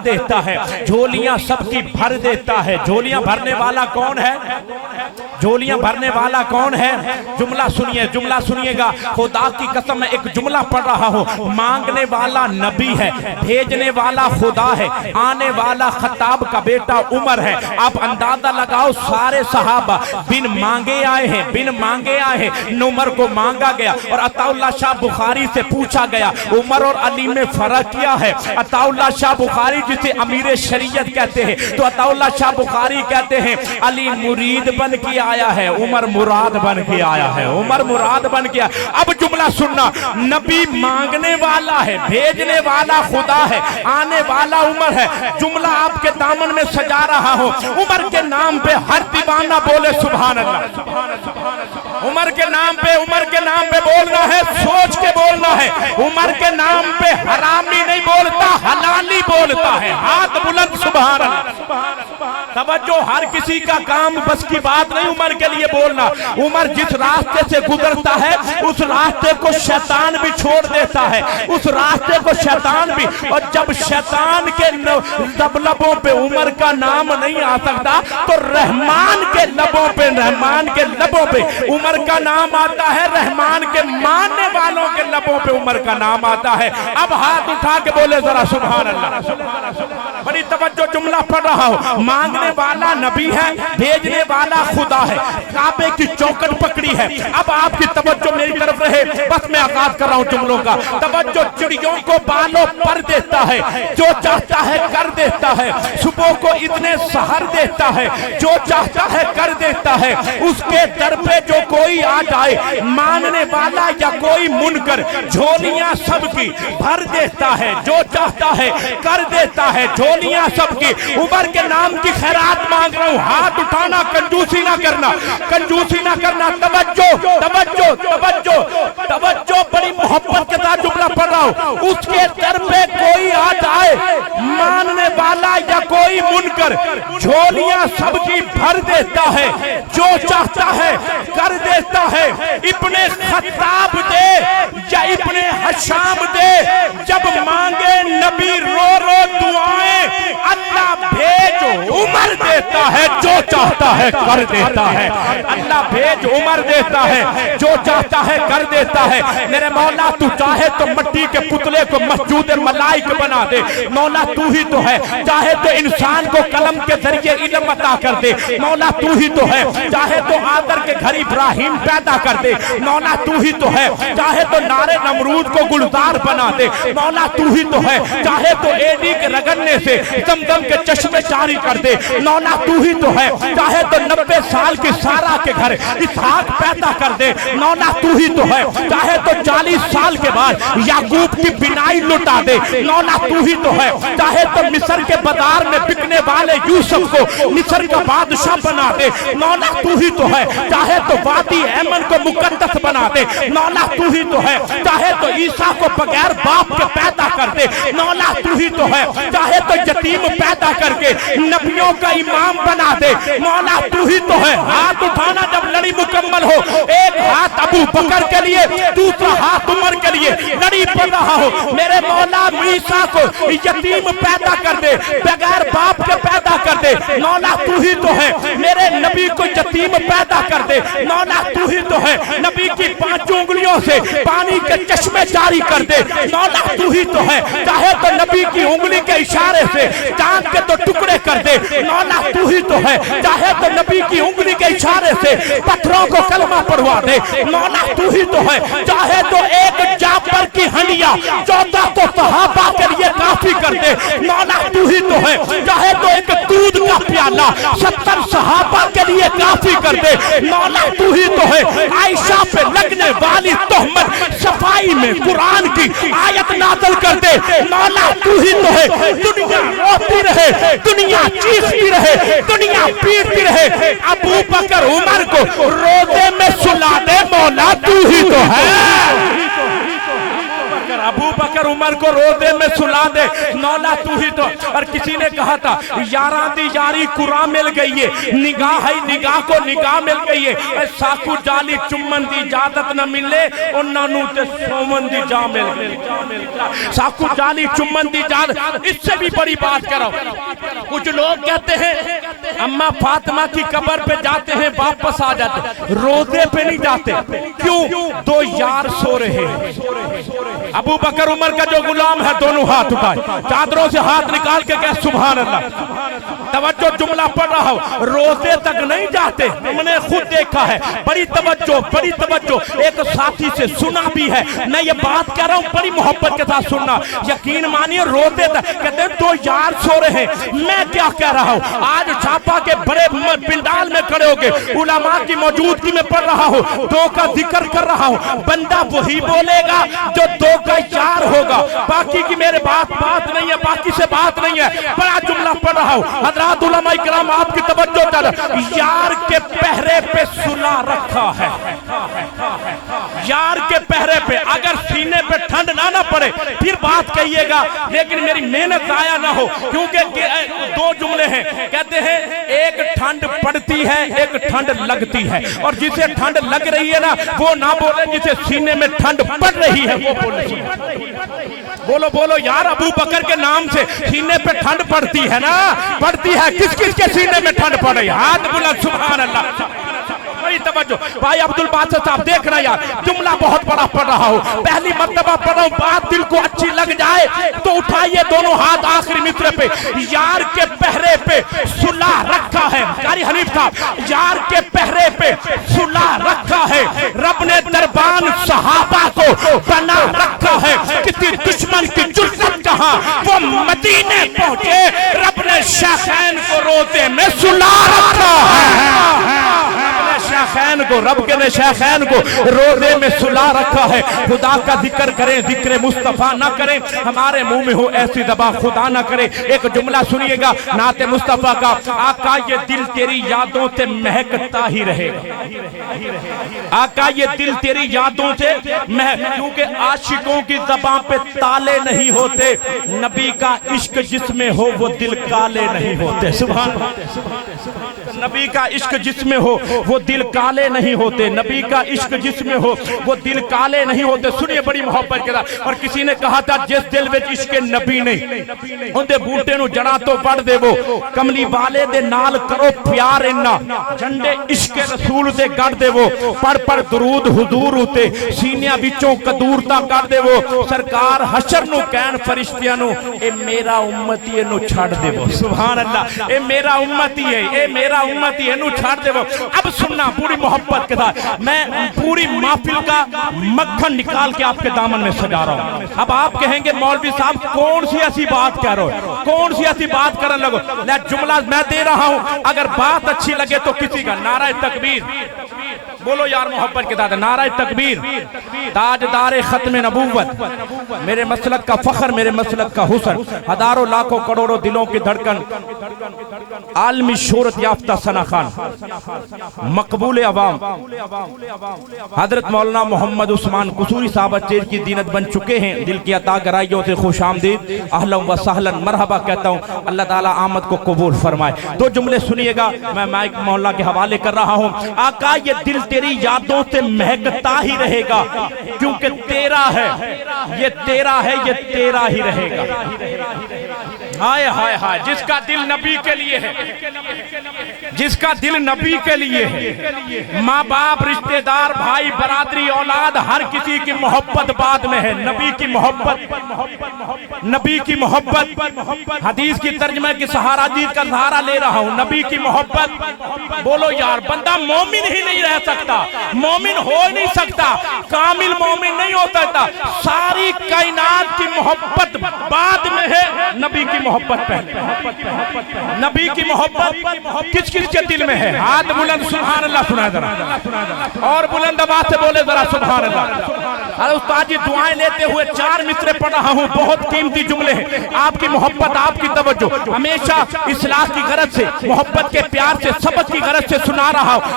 देता है, झोलियां सबकी भर देता है। झोलियां भरने वाला कौन है? झोलियां भरने वाला कौन है? जुमला सुनिए, जुमला सुनिएगा। खुदा की कसम मैं एक जुमला पढ़ रहा हूं। मांगने वाला नबी है, भेजने वाला खुदा है, आने वाला खत्ताब का बेटा उमर है। आप अंदाजा लगाओ, सारे सहाबा बिन मांगे आए हैं, बिन मांगे आए हैं। उमर को मांगा गया और अताउल्लाह शाह बुखारी से पूछा गया उमर और अली में फर्क क्या है? अताउल्लाह शाह बुखारी जिसे अमीर शरीयत कहते हैं, तो अताउल्लाह शाह बुखारी कहते हैं अली मुरीद बन के आया है, उमर मुराद बन के आया है, उमर मुराद बन के। अब जुमला सुनना, नबी मांगने वाला है, भेजने वाला खुदा है, आने वाला उमर है। जुमला आपके दामन में सजा रहा हूं। उमर के नाम पे हर दीवाना बोले सुभान अल्लाह। उमर के नाम पे बोलना है, सोच के बोलना है। उमर के नाम पे हरामी नहीं बोलता, हलाली बोलता है। हाथ बुलंद सुभान अल्लाह। तवज्जो, हर किसी का काम बस की बात नहीं उमर के लिए बोलना। उमर जिस रास्ते से गुजरता है उस रास्ते को शैतान भी छोड़ देता है, उस रास्ते को शैतान भी। और जब शैतान के लबों पे उमर का नाम नहीं आ सकता तो रहमान के लबों पे, रहमान के लबों पे उमर का नाम आता है, रहमान के मानने वालों के लबों पे उमर का नाम आता है। अब हाथ उठा के बोले जरा सुभान अल्लाह। बड़ी तवज्जो, जुमला पढ़ रहा हूं। मांगने वाला नबी है, भेजने वाला खुदा है। काबे की चौखट पकड़ी है। अब आपकी तवज्जो मेरी तरफ रहे, बस मैं आगाज कर रहा हूं जुमलों का। तवज्जो, चिड़ियों को बालों पर देता है, जो चाहता है कर देता है। सुबह को इतने सहर देता है, जो चाहता है कर देता है। उसके दर पे जो कोई आ जाए, मानने वाला या कोई मुनकर, झोलियां सबकी भर देता है, जो चाहता है कर देता है। झोलियां सबकी। उमर के नाम की खैरात मांग रहा हूं, हाथ उठाना, कंजूसी ना करना, कंजूसी ना करना। तवज्जो तवज्जो तवज्जो तवज्जो, बड़ी मोहब्बत के साथ जुमला पढ़ रहा हूं। उसके दर पे कोई आ जाए, मानने वाला या कोई मुनकर, झोलियां सबकी भर देता है, जो चाहता है कर देता है। इब्ने खत्ताब दे या इब्ने हशाम दे, जब मांगे नबी रो रो दुआएं, अल्लाह भेज उमर देता है, जो चाहता है कर देता है। अल्लाह भेज उमर देता है, जो चाहता है कर देता है। मेरे मौला तू चाहे तो मिट्टी के पुतले को मस्जूद मलाइक बना दे, मौला तू ही तो है। चाहे तो इंसान को कलम के जरिए इल्म अता कर दे, मौला तू ही तो है। चाहे तो आदर के घर इब्राहिम पैदा कर दे, मौला तू ही तो है। चाहे तो नारे नमरूद को गुलजार बना दे, मौला तू ही तो है। चाहे तो एडी के रगड़ने से जमजम के चश्मे जारी कर दे, मौला तू ही तो है। चाहे तो 90 साल की सारा के घर इसहाक पैदा कर दे, मौला तू ही तो है। चाहे तो 40 साल के बाद याकूब की बिनाई लुटा दे, मौला तू ही तो है। चाहे तो मिस्र के बाजार में बिकने वाले यूसुफ को मिस्र का बादशाह बना दे, मौला तू ही तो है। चाहे तो वादी ऐमन को मुकद्दस बना दे, मौला तू ही तो है। चाहे तो ईसा को बगैर बाप के पैदा कर दे, मौला तू ही तो है। चाहे तो यतीम पैदा करके नबियों का इमाम बना दे, मौला तू ही तो है। हाथ उठाना जब लड़ी मुकम्मल हो, एक हाथ अबू बकर के लिए, दूसरा हाथ उमर के लिए लड़ी पड़ रहा हो। मेरे मौला ईसा को यतीम पैदा कर दे, बगैर बाप के पैदा कर दे, मौला तू ही तो है। मेरे नबी को यतीम पैदा कर दे, मौला तू ही तो है। नबी की 5 उंगलियों से पानी के चश्मे जारी कर दे, मौला तू ही तो है। चाहे तो नबी की उंगली के इशारे से चांद के तो टुकड़े कर दे, मौला तू ही तो है। चाहे तो नबी की उंगली के इशारे से पत्थरों को कलमा पढ़वा दे, मौला तू ही तो है। चाहे तो एक जाफर की हंडिया 14 को सहाबा के लिए काफी कर दे, मौला तू ही तो है। चाहे तो एक दूध का प्याला 70 सहाबा के लिए काफी कर दे, मौला तू ही तो है। आयशा पे लगने वाली तोहमत सफाई में कुरान की आयत नाज़िल कर दे, मौला तू ही तो है। दुनिया रोती रहे, दुनिया चीखती रहे, दुनिया पीटती रहे, अबू बकर उमर को रोजे में सुला दे, मौला तू ही तो है। ابو بکر عمر کو روزے میں سلا دے، مولا تو ہی تو. اور کسی نے کہا تھا یاراں دی یاری قرآن مل گئی ہے، نگاہ ہے نگاہ کو نگاہ مل گئی ہے. ساکو جالی چمن دی اجازت نہ ملے انہاں نوں تے سومن دی جا مل گئی. ساکو جالی چمن دی اجازت. اس سے بھی بڑی بات کرو، کچھ لوگ کہتے ہیں اماں فاطمہ کی قبر پہ جاتے ہیں واپس آ جاتے، روزے پہ نہیں جاتے. کیوں؟ دو یار سو رہے ہیں. ابو بکر عمر کا جو غلام ہے دونوں ہاتھ اٹھائے، چادروں سے ہاتھ نکال کے کہے سبحان اللہ. توجہ، جملہ پڑھ رہا ہوں، روزے تک نہیں جاتے. ہم نے خود دیکھا ہے. بڑی توجہ، بڑی توجہ. ایک ساتھی سے سنا بھی ہے، میں یہ بات کہہ رہا ہوں بڑی محبت کے ساتھ سننا. یقین مانیے روزے تک کہتے ہیں دو یار سو رہے ہیں. میں کیا کہہ رہا ہوں، آج چھاپا کے بڑے پنڈال میں کھڑے ہو کے علماء کی موجودگی میں پڑھ رہا ہوں، دو کا ذکر کر رہا ہوں. بندہ وہی بولے گا جو دو کا یار ہوگا. باقی کی میرے بات نہیں ہے، باقی سے بات نہیں ہے. بڑا جملہ پڑھ رہا ہوں. حضرات علماء کرام آپ کی توجہ کر، یار کے پہرے پہ سلا رکھا ہے. یار کے پہرے پہ اگر سینے پہ ٹھنڈ نہ پڑے پھر بات کہیے گا، لیکن میری محنت ضائع نہ ہو. کیونکہ دو جملے ہیں، کہتے ہیں ایک ٹھنڈ پڑتی ہے ایک ٹھنڈ لگتی ہے. اور جسے ٹھنڈ لگ رہی ہے نا وہ نہ بولے، جسے سینے میں ٹھنڈ پڑ رہی ہے وہ بولے. بولو بولو یار، ابو بکر کے نام سے سینے پہ ٹھنڈ پڑتی ہے نا، پڑتی ہے. کس کس کے سینے میں ٹھنڈ پڑ رہی ہے؟ ہاتھ بلند سبحان اللہ. توجہ بھائی عبد الباسط صاحب، دیکھنا یار جملہ بہت بڑا پڑھ رہا ہوں، پہلی مرتبہ پڑھ رہا ہوں. بات دل کو اچھی لگ جائے تو اٹھائیے دونوں ہاتھ آخری مصرے پہ. یار کے پہرے پہ سلا رکھا ہے. قاری حنیف صاحب، یار کے پہرے پہ سلا رکھا ہے. رب نے دربان صحابہ کو بنا رکھا ہے. کسی دشمن کی جرأت کہاں، وہ مدینے پہنچے. رب نے شیخین کو روزے میں سلا رکھا ہے. شیخین کو، رب کے نے شیخین کو روزے میں سلا رکھا ہے. خدا کا ذکر کریں، ذکر مصطفیٰ نہ کریں، ہمارے منہ میں ہو ایسی زبان خدا نہ کرے. ایک جملہ سنیے گا نعت مصطفیٰ کا، آقا یہ دل تیری یادوں سے مہکتا ہی رہے گا. آقا یہ دل تیری یادوں سے کیونکہ عاشقوں کی زبان پہ تالے نہیں ہوتے. نبی کا عشق جس میں ہو وہ دل کالے نہیں ہوتے. سبحان نبی کا عشق جس میں ہو وہ دل کالے نہیں ہوتے. نبی کا عشق جس میں ہو وہ دل کالے نہیں ہوتے. سنیے بڑی محبت کے ساتھ. اور کسی نے کہا تھا جس دل وچ عشق نبی نہیں اندے بوٹے نو جڑا تو پڑ دے وہ. کملی والے دے نال کرو پیار اننا، جھنڈے عشق رسول دے گڑ دے وہ. پڑھ پڑھ درود حضور ہوتے، سینیاں بچوں قدورتا کر دے وہ. سرکار حشر نو کہن فرشتیاں نو اے میرا امتی ہے نو چھڑ دے وہ. سبحان اللہ، اے میرا امتی ہے، اے میرا امتی ہے نو چھڑ دے وہ. اب سننا پوری محبت کے ساتھ، میں پوری محفل کا مکھن نکال کے آپ کے دامن میں سجا رہا ہوں. اب آپ کہیں گے مولوی صاحب کون سی ایسی بات کہہ رہے ہو، کون سی ایسی بات کرنے لگو. لے جملہ میں دے رہا ہوں، اگر بات اچھی لگے تو کسی کا نعرہ تکبیر بولو یار محبت کے ساتھ. نعرہ تکبیر. تاجدار ختم نبوت، میرے مسلک کا فخر، میرے مسلک کا حسن، ہزاروں لاکھوں کروڑوں دلوں کی دھڑکن، عالمی شہرت یافتہ ثنا خان، مقبول عوام حضرت مولانا محمد عثمان قصوری صاحب چیر کی دینت بن چکے ہیں. دل کی عطا گرائیوں سے خوش آمدید، اہلا و سہلا مرحبا کہتا ہوں. اللہ تعالیٰ آمد کو قبول فرمائے. دو جملے سنیے گا، میں مائک مولانا کے حوالے کر رہا ہوں. آقا یہ دل تیری یادوں سے مہکتا ہی رہے گا، کیونکہ تیرا ہے، یہ تیرا ہے، یہ تیرا ہی رہے گا. ہائے ہائے ہائے، جس کا دل نبی کے لیے ہے، جس کا دل نبی کے لیے ہے، ماں باپ رشتہ دار بھائی برادری اولاد ہر کسی کی محبت بعد میں ہے. نبی کی محبت، نبی کی محبت. حدیث کی ترجمہ کی سہارا جیت کا سہارا لے رہا ہوں. نبی کی محبت. بولو یار، بندہ مومن ہی نہیں رہ سکتا، مومن ہو نہیں سکتا، کامل مومن نہیں ہوتا تھا. ساری کائنات کی محبت بعد میں ہے، نبی کی محبت پہلے. نبی کی محبت کس کس کے دل میں ہے؟ ہاتھ بلند سبحان اللہ سنائے ذرا، اور بلند آواز سے بولے ذرا سبحان اللہ. अरे उस्ताद जी दुआएं लेते हुए 4 मिसरे पढ़ रहा हूँ, बहुत कीमती जुमले हैं, आपकी मोहब्बत, आपकी तवज्जो, हमेशा इस्लाह की गरज से, मोहब्बत के प्यार से, सबक की गरज से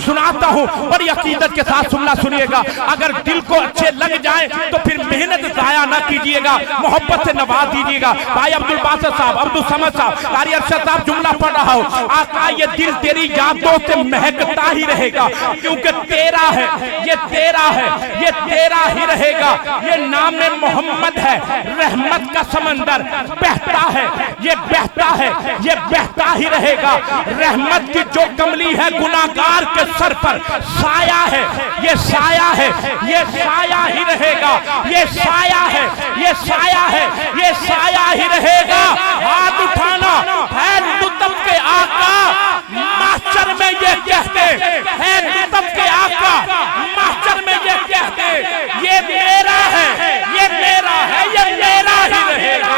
सुनाता हूँ। बड़ी अकीदत के साथ सुनना सुनिएगा। अगर दिल को अच्छे लग जाए तो फिर मेहनत जाया ना कीजिएगा, मोहब्बत से नवाज दीजिएगा। भाई अब्दुल बासित साहब, अब्दुल समद साहब, कारी अरशद साहब जुमला पढ़ रहा हूँ। आका ये दिल तेरी यादों से महकता ही रहेगा, क्योंकि तेरा है, ये तेरा है, ये तेरा ही रहेगा। ये नाम मोहम्मद है, रहमत का समंदर बहता है, ये बहता है, ये बहता ही रहेगा। रहमत की जो कमली है गुनाहगार के सर पर साया है, ये साया है, ये साया ही रहेगा, ये साया है, ये साया है, ये साया ही रहेगा। हाथ उठाना है लुत्फ के आका, मास्टर में ये कहते हैं, लुत्फ के आका मास्टर में ये कहते, ये मेरा है, ये मेरा है, ये मेरा ही रहेगा।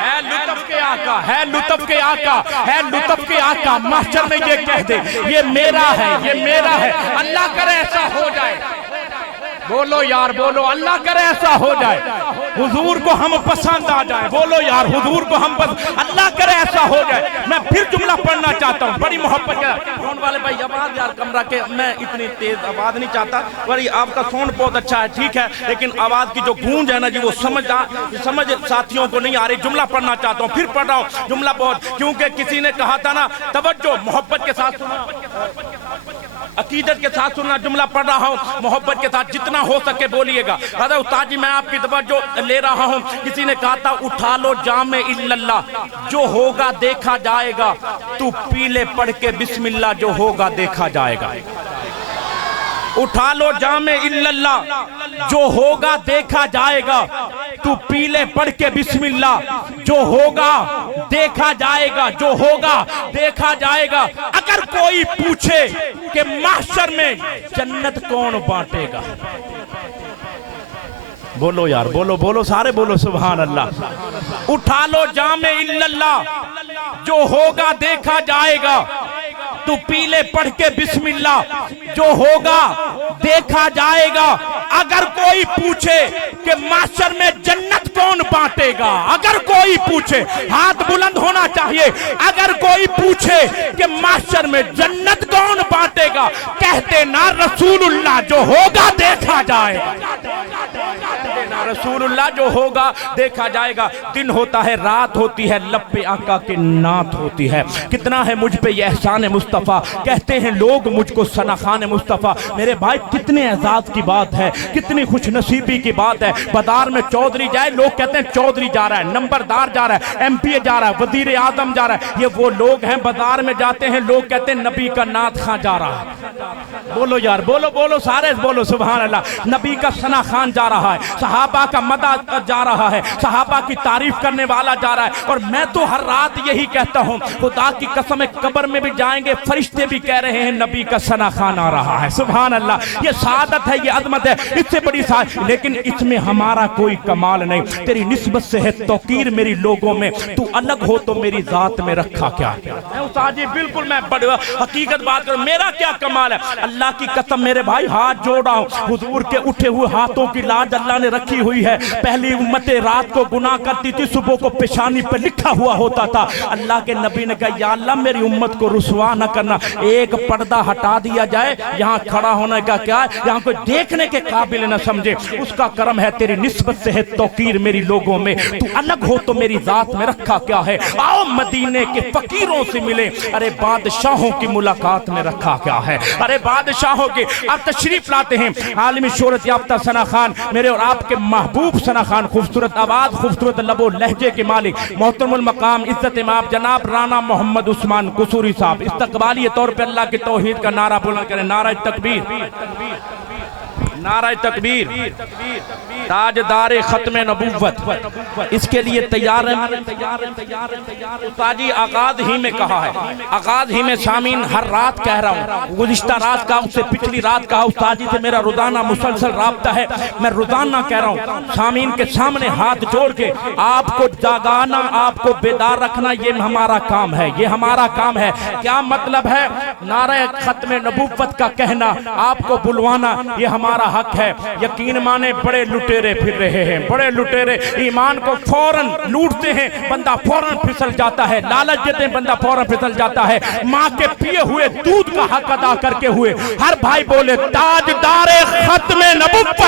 है लुत्फ के आका, है लुत्फ के आका, है लुत्फ के आका मास्टर में ये कहते, ये मेरा है, ये मेरा है। अल्लाह करे ऐसा हो जाए, बोलो यार बोलो, अल्लाह करे ऐसा हो जाए, हुजूर को हम पसंद आ जाए, बोलो यार हुजूर को हम पसंद, अल्लाह करे ऐसा हो जाए। मैं फिर जुमला पढ़ना चाहता हूँ, बड़ी मोहब्बत के फोन वाले भाई आवाज यार कमरा के, मैं इतनी तेज आवाज नहीं चाहता, बड़ी आपका साउंड बहुत अच्छा है, ठीक है, लेकिन आवाज की जो गूंज है ना जी वो समझ साथियों को नहीं आ रही। जुमला पढ़ना चाहता हूँ, फिर पढ़ रहा हूँ जुमला बहुत, क्योंकि किसी ने कहा था ना तवज्जो, मोहब्बत के साथ सुना, अकीदत के साथ सुनना। जुमला पढ़ रहा हूँ, मोहब्बत के साथ जितना हो सके बोलिएगा। अरे उस्ताद जी मैं आपकी तवज्जो ले रहा हूँ। किसी ने कहा था उठा लो जाम इल्लल्लाह, जो होगा देखा जाएगा, तू पीले पढ़ के बिस्मिल्लाह, जो होगा देखा जाएगा। उठा लो जामे इल्लल्लाह, जो होगा देखा जाएगा, तू पीले पढ़ के बिस्मिल्लाह, जो होगा देखा जाएगा, जो होगा देखा जाएगा। अगर कोई पूछे कि mahshar में जन्नत कौन बांटेगा, बोलो यार बोलो बोलो सारे बोलो सुभान अल्लाह। उठा लो जामे इल्लल्लाह, जो होगा देखा जाएगा, तू पीले पढ़ के बिस्मिल्लाह, जो होगा देखा जाएगा। अगर कोई पूछे कि mahshar में जन्नत कौन बांटेगा, अगर कोई पूछे, हाथ बुलंद होना चाहिए, अगर कोई पूछे कि mahshar में जन्नत कौन बांटेगा, कहते ना रसूलुल्लाह, जो होगा देखा जाएगा, ना रसूलुल्लाह, जो होगा देखा जाएगा। दिन होता है, रात होती है, लब पे आका की नात होती है। कितना है मुझ पे ये एहसान मुस्तफ़ा, कहते हैं लोग मुझको सना खान मुस्तफ़ा। मेरे भाई कितने एजाज की बात है, कितनी खुश नसीबी की बात है। बाजार में चौधरी जाए, लोग कहते हैं चौधरी जा रहा है, नंबरदार जा रहा है, एमपीए जा रहा है, वजीर आजम जा रहा है। ये वो लोग हैं, बाजार में जाते हैं, लोग कहते हैं नबी का नात खान जा रहा है। बोलो यार बोलो बोलो सारे बोलो सुभान अल्लाह। नबी का सना खान जा रहा है, सहाबा का मदा जा रहा है, सहाबा की तारीफ करने वाला जा रहा है। और मैं तो हर रात यही कहता हूँ, खुदा की कसम, कब्र में भी जाएंगे फरिश्ते भी कह रहे हैं नबी का सना खान आ रहा है। सुभान अल्लाह, ये सादत है, ये अजमत है, इससे बड़ी सादत। लेकिन इसमें हमारा कोई कमाल नहीं, तेरी निस्बत से है तौकीर मेरी लोगों में, तू अलग हो तो मेरी जात में रखा क्या। उस्ताद जी बिल्कुल मैं बड़ी हकीकत बात करूं, मेरा क्या कमाल है। अल्लाह की कसम मेरे भाई हाथ जोड़ रहा हूं, हुजूर के उठे हुए हाथों की लाज अल्लाह ने रखी हुई है। पहली उम्मतें रात को गुनाह करती थी, सुबह को पेशानी पे लिखा हुआ होता था। अल्लाह के नबी ने कहा या अल्लाह मेरी उम्मत को रुसवा न करना, एक पर्दा हटा दिया जाए, यहाँ खड़ा होने का क्या है, यहाँ कोई देखने के काबिल न समझे, उसका करम है। तेरी निस्बत से है तौकीर मेरी लोगों में, तू अलग हो तो मेरी जात में रखा क्या है। आओ मदीने के फकीरों से मिले, अरे बादशाहों की मुलाकात में रखा क्या है। अरे बादशाहों के अब तशरीफ लाते हैं आलमी शोहरत याफ्ता सना खान, मेरे और आपके महबूब सना खान, खूबसूरत आवाज, खूबसूरत लबो लहजे के मालिक, मोहतरमुल मकाम, इज्जत इमाम जनाब राना मोहम्मद उस्मान कसूरी साहब, इस्तकबाली तौर पर अल्लाह के तौहीद का नारा बुलंद करें, नारा तकबीर, नारा तकबीर। ताजदार खत्म नबूवत, इसके लिए तैयार है। उस्ताद आगाज ही में कहा है, आगाज ही में सामीन हर रात कह रहा हूँ, गुज़िश्ता रात का, उससे पिछली रात कहा, उस्ताद जी से मेरा रोजाना मुसलसल राब्ता है, मैं रोजाना कह रहा हूँ, सामीन के सामने हाथ जोड़ के आपको जागाना, आपको बेदार रखना, ये हमारा काम है, ये हमारा काम है। क्या मतलब है? नारे खत्म नबूवत का कहना, आपको बुलवाना, ये हमारा हक है। यकीन माने बड़े लुटेरे फिर रहे हैं, बड़े लुटेरे ईमान को फौरन लूटते हैं, बंदा फौरन फिसल जाता है, लालच देते हैं, बंदा फौरन फिसल जाता है। माँ के पिए हुए दूध का हक अदा करके हुए हर भाई बोले ताजदारे खत्म नबूवत,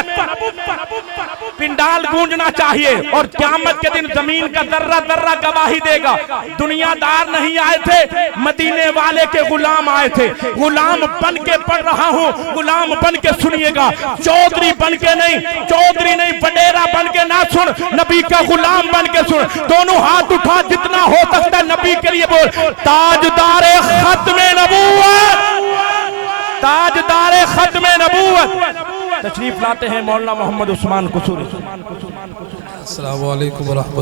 पिंडाल गूंजना चाहिए और क़यामत के दिन जमीन का दर्रा दर्रा गवाही देगा। दुनियादार नहीं आए थे, मदीने वाले के गुलाम आए थे। गुलाम बन के पढ़ रहा हूँ, गुलाम बन के सुनिएगा, चौधरी बन के नहीं, चौधरी नहीं बडेरा बन के ना सुन, नबी का गुलाम बन के सुन। दोनों हाथ उठा, जितना हो सकता है नबी के लिए बोल, ताजदारे खत्म नबूवत, ताजदारे खत्म नबूवत। तशरीफ लाते हैं मौलाना मोहम्मद उस्मान कुसूरी। अस्सलामु अलैकुम व रहमतुल्लाह।